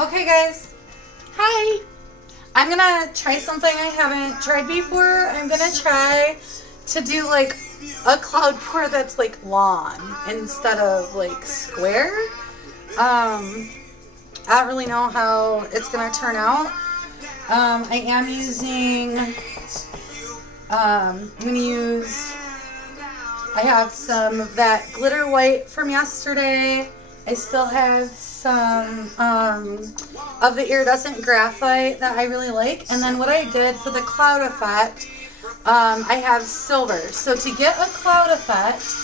Okay guys, hi! I'm gonna try something I haven't tried before. I'm gonna try to do like a cloud pour that's like long instead of like square. I don't really know how it's gonna turn out. I am using, I have some of that glitter white from yesterday. I still have some of the iridescent graphite that I really like. And then what I did for the cloud effect, I have silver. So to get a cloud effect,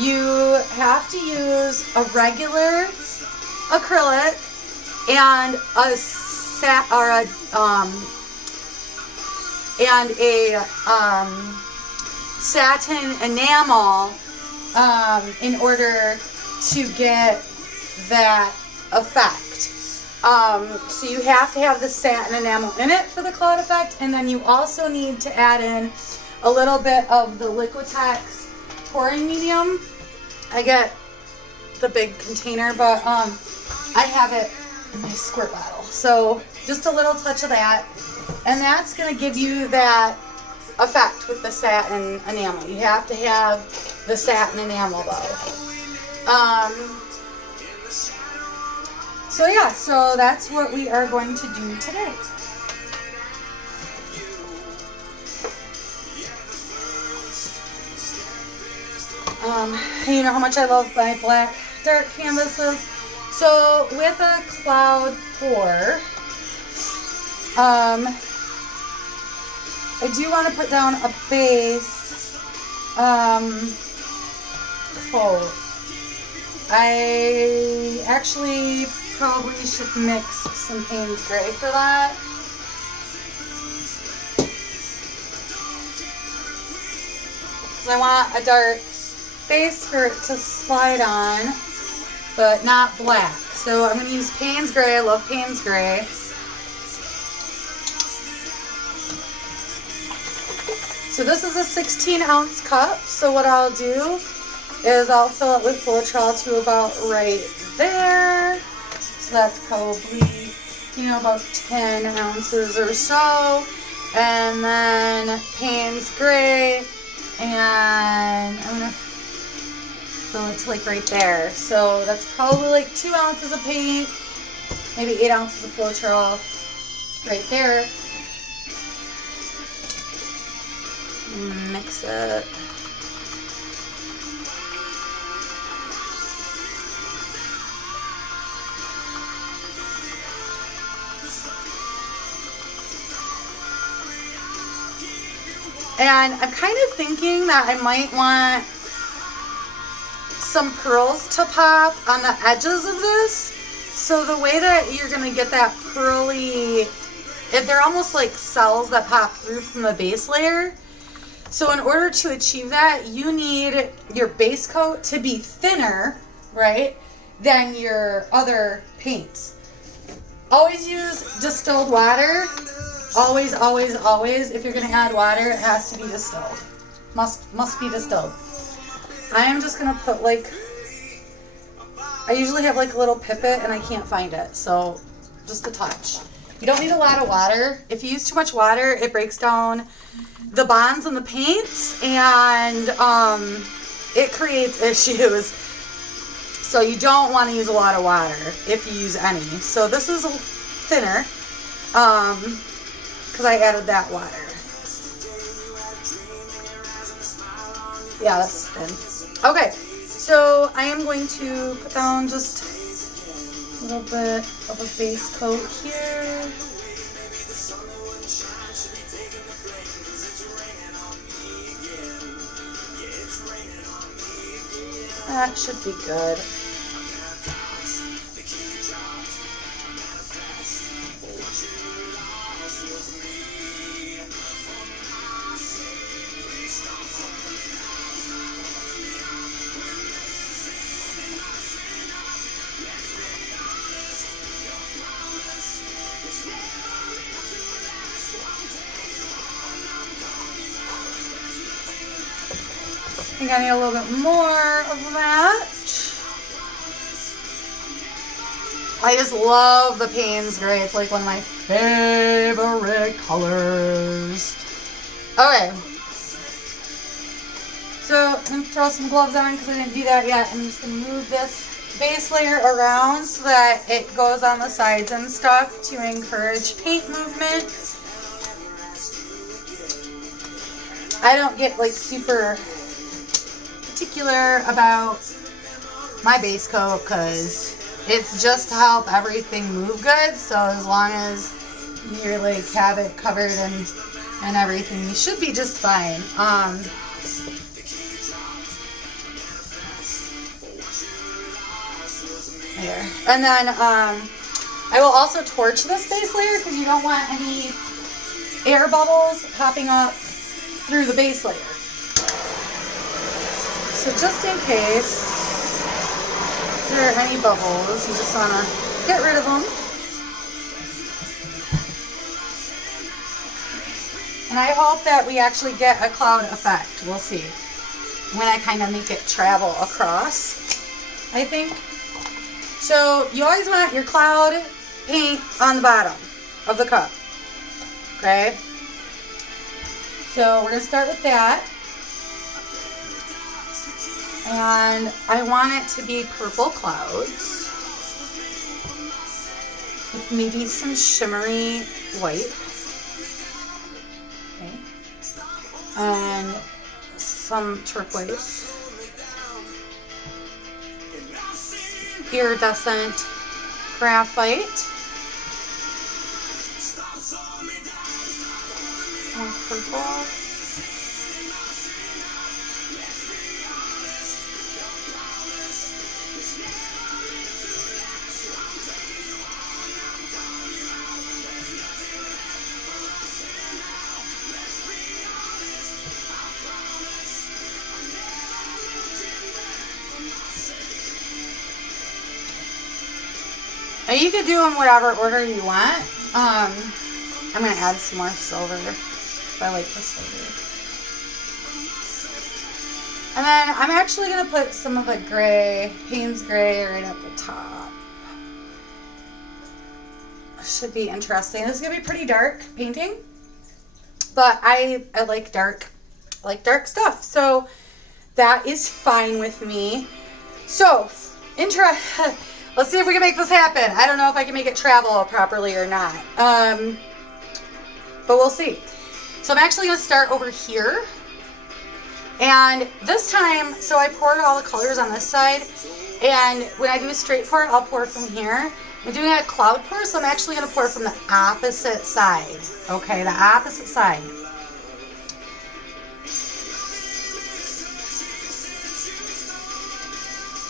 you have to use a regular acrylic and a satin enamel in order to get that effect. So you have to have the satin enamel in it for the cloud effect, and then you also need to add in a little bit of the Liquitex pouring medium. I get the big container, but I have it in my squirt bottle. So just a little touch of that, and that's going to give you that effect with the satin enamel. You have to have the satin enamel though. So yeah, so that's what we are going to do today. You know how much I love my black dark canvases. So with a cloud pour, I do want to put down a base coat. I actually probably should mix some Payne's Gray for that. Because I want a dark base for it to slide on, but not black. So I'm going to use Payne's Gray. I love Payne's Gray. So this is a 16-ounce cup. So what I'll do is I'll fill it with Floetrol to about right there. So that's probably, about 10 ounces or so. And then Payne's Gray, and I'm going to fill it to like right there. So that's probably like 2 ounces of paint, maybe 8 ounces of Floetrol right there. Mix it. And I'm kind of thinking that I might want some pearls to pop on the edges of this. So the way that you're going to get that pearly, they're almost like cells that pop through from the base layer. So in order to achieve that, you need your base coat to be thinner, right, than your other paints. Always use distilled water. Always, always, always. If you're going to add water, it has to be distilled. Must be distilled. I am just going to put I usually have like a little pipette and I can't find it. So just a touch. You don't need a lot of water. If you use too much water, it breaks down the bonds in the paints and it creates issues. So you don't want to use a lot of water if you use any. So this is thinner because I added that water. Yeah, that's thin. Okay, so I am going to put down just a little bit of a base coat here. That should be good. I think I need a little bit more of that. I just love the Payne's Gray. It's like one of my favorite colors. Okay. So I'm going to throw some gloves on because I didn't do that yet. I'm just going to move this base layer around so that it goes on the sides and stuff to encourage paint movement. I don't get like super particular about my base coat because it's just to help everything move good. So as long as you're like have it covered and everything, you should be just fine. There. And then I will also torch this base layer because you don't want any air bubbles popping up through the base layer. So just in case there are any bubbles, you just want to get rid of them. And I hope that we actually get a cloud effect. We'll see. When I kind of make it travel across, I think. So you always want your cloud paint on the bottom of the cup. Okay? So we're going to start with that. And I want it to be purple clouds with maybe some shimmery white. Okay. And some turquoise. Iridescent graphite. More purple. And you could do them whatever order you want. I'm going to add some more silver. I like the silver. And then I'm actually going to put some of the gray, Payne's Gray, right at the top. Should be interesting. This is going to be pretty dark painting. But I like dark. I like dark stuff. So that is fine with me. So, let's see if we can make this happen. I don't know if I can make it travel properly or not. But we'll see. So I'm actually going to start over here. And this time, so I poured all the colors on this side. And when I do a straight pour, I'll pour from here. I'm doing a cloud pour, so I'm actually going to pour from the opposite side. Okay, the opposite side.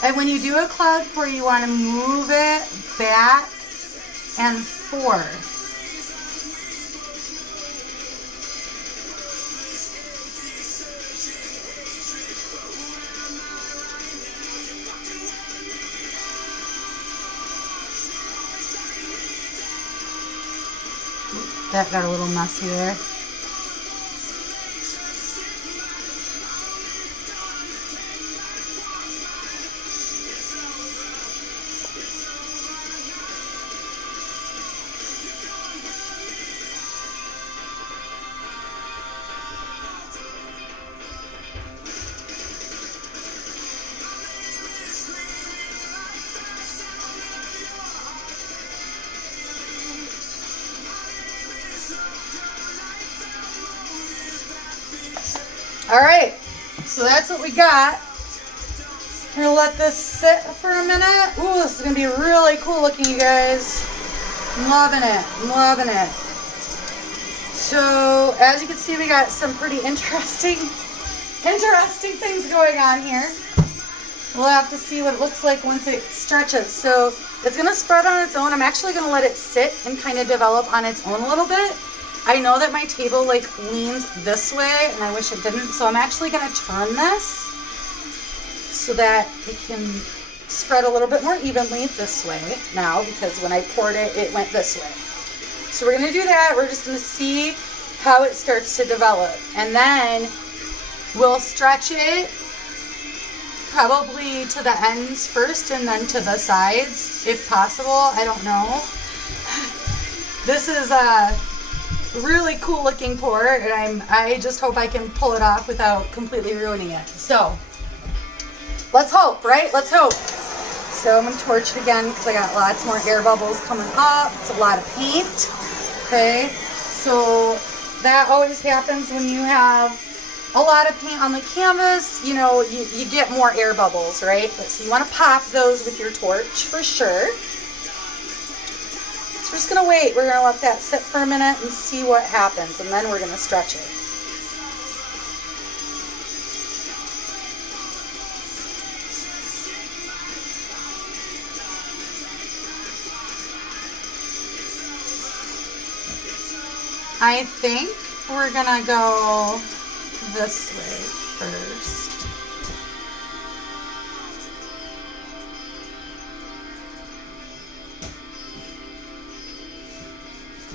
And when you do a cloud pour, you want to move it back and forth. That got a little messy there. All right, so that's what we got. We're gonna let this sit for a minute. Ooh, this is gonna be really cool looking, you guys. I'm loving it, I'm loving it. So, as you can see, we got some pretty interesting things going on here. We'll have to see what it looks like once it stretches. So, it's gonna spread on its own. I'm actually gonna let it sit and kind of develop on its own a little bit. I know that my table like leans this way and I wish it didn't, so I'm actually going to turn this so that it can spread a little bit more evenly this way now, because when I poured it, it went this way. So we're going to do that. We're just going to see how it starts to develop, and then we'll stretch it Probably to the ends first and then to the sides, if possible. I don't know. This is a really cool looking pour, and I just hope I can pull it off without completely ruining it. So let's hope, right? Let's hope. So I'm going to torch it again because I got lots more air bubbles coming up. It's a lot of paint. Okay, so that always happens when you have a lot of paint on the canvas. You know, you get more air bubbles, right? So you want to pop those with your torch for sure. So we're just going to wait. We're going to let that sit for a minute and see what happens, and then we're going to stretch it. I think we're gonna go this way first.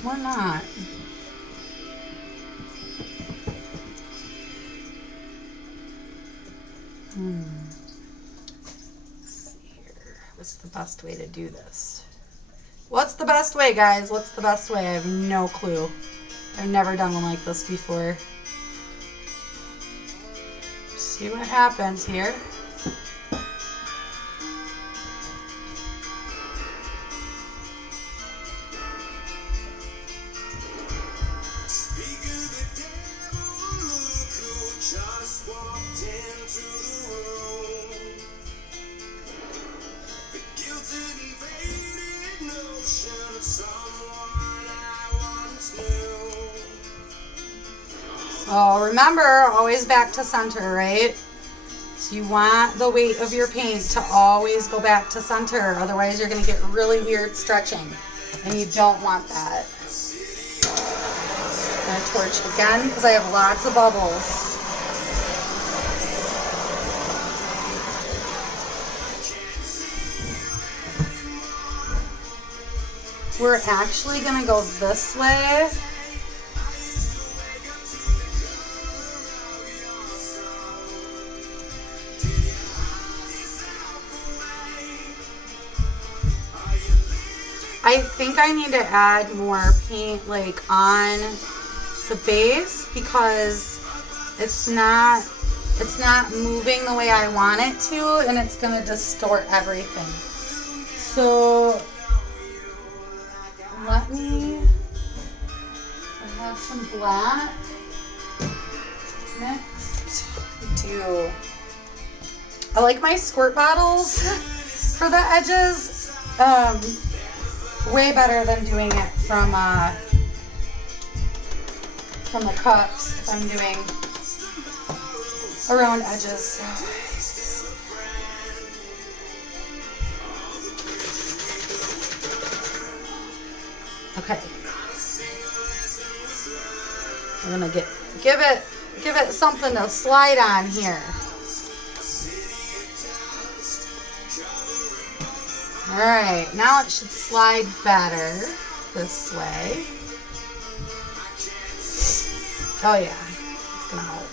Or not. Let's see here. What's the best way to do this? What's the best way, guys? What's the best way? I have no clue. I've never done one like this before. See what happens here. So remember, always back to center, right? So you want the weight of your paint to always go back to center. Otherwise, you're going to get really weird stretching. And you don't want that. I'm going to torch it again because I have lots of bubbles. We're actually going to go this way. I think I need to add more paint like on the base because it's not moving the way I want it to, and it's gonna distort everything. So I have some black. Next, I like my squirt bottles for the edges. Way better than doing it from the cups if I'm doing around edges. Okay. I'm gonna give it something to slide on here. All right, now it should slide better this way. Oh yeah, it's gonna help.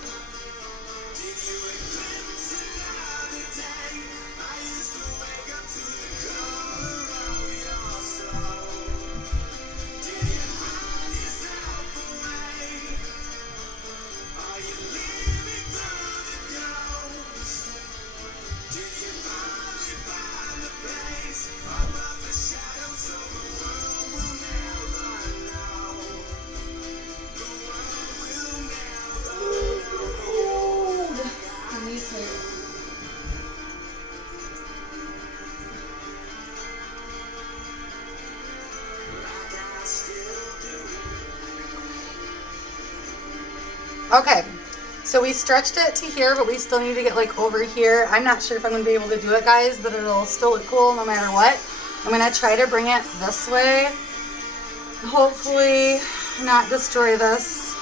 Okay, so we stretched it to here, but we still need to get like over here. I'm not sure if I'm going to be able to do it, guys, but it'll still look cool no matter what. I'm going to try to bring it this way. Hopefully not destroy this.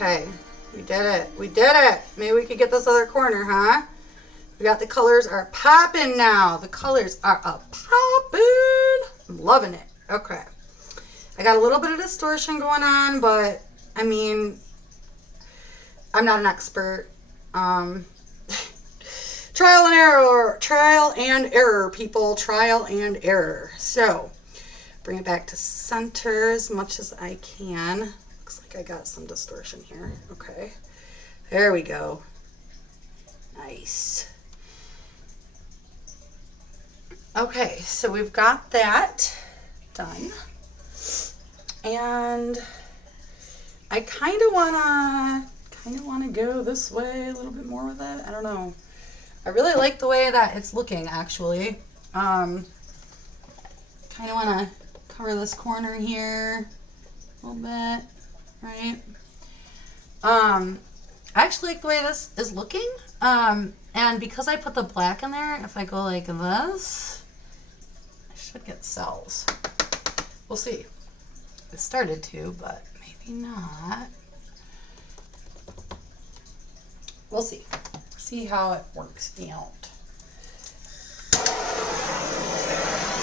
Okay, we did it. We did it. Maybe we could get this other corner, huh? We got the colors are popping now. The colors are popping. I'm loving it. Okay. I got a little bit of distortion going on, but I mean, I'm not an expert. Trial and error, people. Trial and error. So, bring it back to center as much as I can. Looks like I got some distortion here. Okay. There we go. Nice. Okay, so we've got that done. And I kind of wanna go this way a little bit more with it. I don't know. I really like the way that it's looking, actually. Kind of want to cover this corner here a little bit, right? I actually like the way this is looking. And because I put the black in there, if I go like this, I should get cells. We'll see. It started to, but maybe not. We'll see. See how it works out.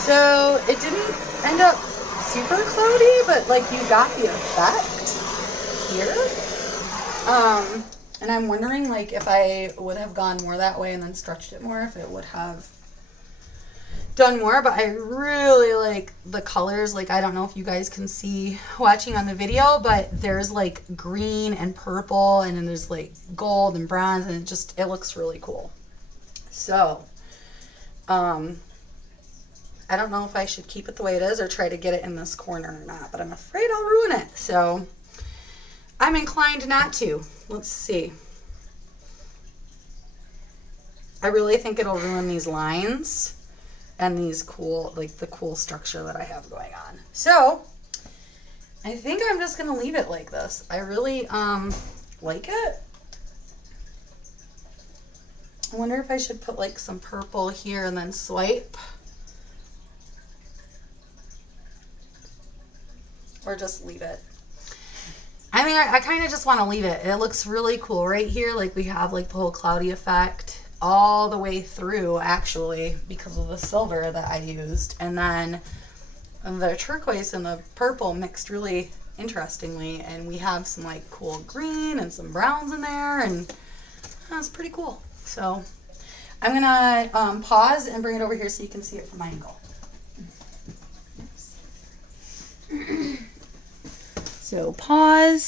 So it didn't end up super cloudy, but like you got the effect here. And I'm wondering like if I would have gone more that way and then stretched it more, if it would have done more. But I really like the colors. Like I don't know if you guys can see watching on the video, but there's like green and purple, and then there's like gold and bronze, and it looks really cool. So I don't know if I should keep it the way it is or try to get it in this corner or not, but I'm afraid I'll ruin it. So I'm inclined not to. Let's see. I really think it'll ruin these lines and these cool, like the cool structure that I have going on. So I think I'm just gonna leave it like this. I really like it. I wonder if I should put like some purple here and then swipe, or just leave it. I mean, I kind of just want to leave it. It looks really cool right here. Like we have like the whole cloudy effect all the way through, actually, because of the silver that I used. And then the turquoise and the purple mixed really interestingly. And we have some like cool green and some browns in there, and that's pretty cool. So I'm gonna pause and bring it over here so you can see it from my angle. So pause.